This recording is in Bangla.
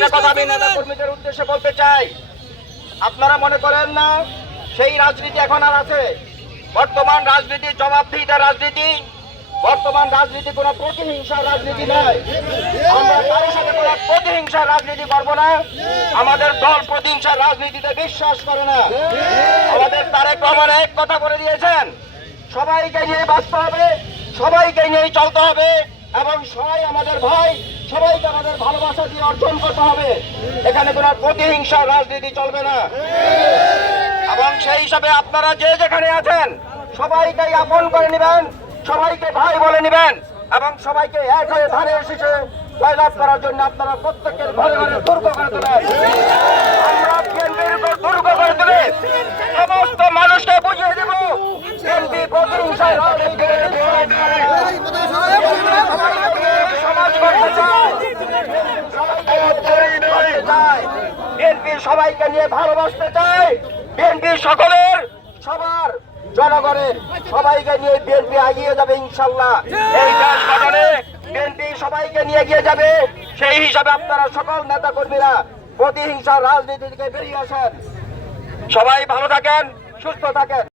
একটা কথা আমি নেতা কর্মীদের উদ্দেশ্যে বলতে চাই, আপনারা মনে করেন না সেই রাজনীতি এখন আর আছে? বর্তমান রাজনীতি জবাবদিহিতার রাজনীতি, বর্তমান রাজনীতি কোনো প্রতিহিংসার রাজনীতি নয়। আমরা কারোর সাথে কোনো প্রতিহিংসার রাজনীতি করবো না। আমাদের দল প্রতিহিংসার রাজনীতিতে বিশ্বাস করে না। আমাদের তারেক রহমান এক কথা বলে দিয়েছেন, সবাইকে নিয়ে বাঁচতে হবে, সবাইকে নিয়ে চলতে হবে এবং সবাই আমাদের ভাই, সবাইকে আমাদের ভালোবাসা দিয়ে অর্জন করতে হবে। এখানে কোনো প্রতিহিংসার রাজনীতি চলবে না। এবং সেই হিসাবে আপনারা যে যেখানে আছেন সবাইকে আপন করে নেবেন, সবাইকে ভাই বলে নেবেন এবং সবাইকে এক হয়ে ধারে এসেছে জয়লাভ করার জন্য আপনারা প্রত্যেকের ঘরে ঘরে দুর্গ করে তোলেন। আমরা বিএনপির উপর দুর্গ করে তুলে সমস্ত মানুষকে বুঝিয়ে দেব বিএনপি প্রতিহিংসায় রাজনীতি সমাজ করতে চায়, বিএনপি সবাইকে নিয়ে ভালোবাসতে চায়, বিএনপি সকলের সবার জনগণের সবাইকে নিয়ে বিএনপি এগিয়ে যাবে ইনশাল্লাহ। এই দেশ গঠনে বিএনপি সবাইকে নিয়ে এগিয়ে যাবে। সেই হিসাবে আপনারা সকল নেতা কর্মীরা প্রতিহিংসার রাজনীতি থেকে বেরিয়ে আসেন। সবাই ভালো থাকেন, সুস্থ থাকেন।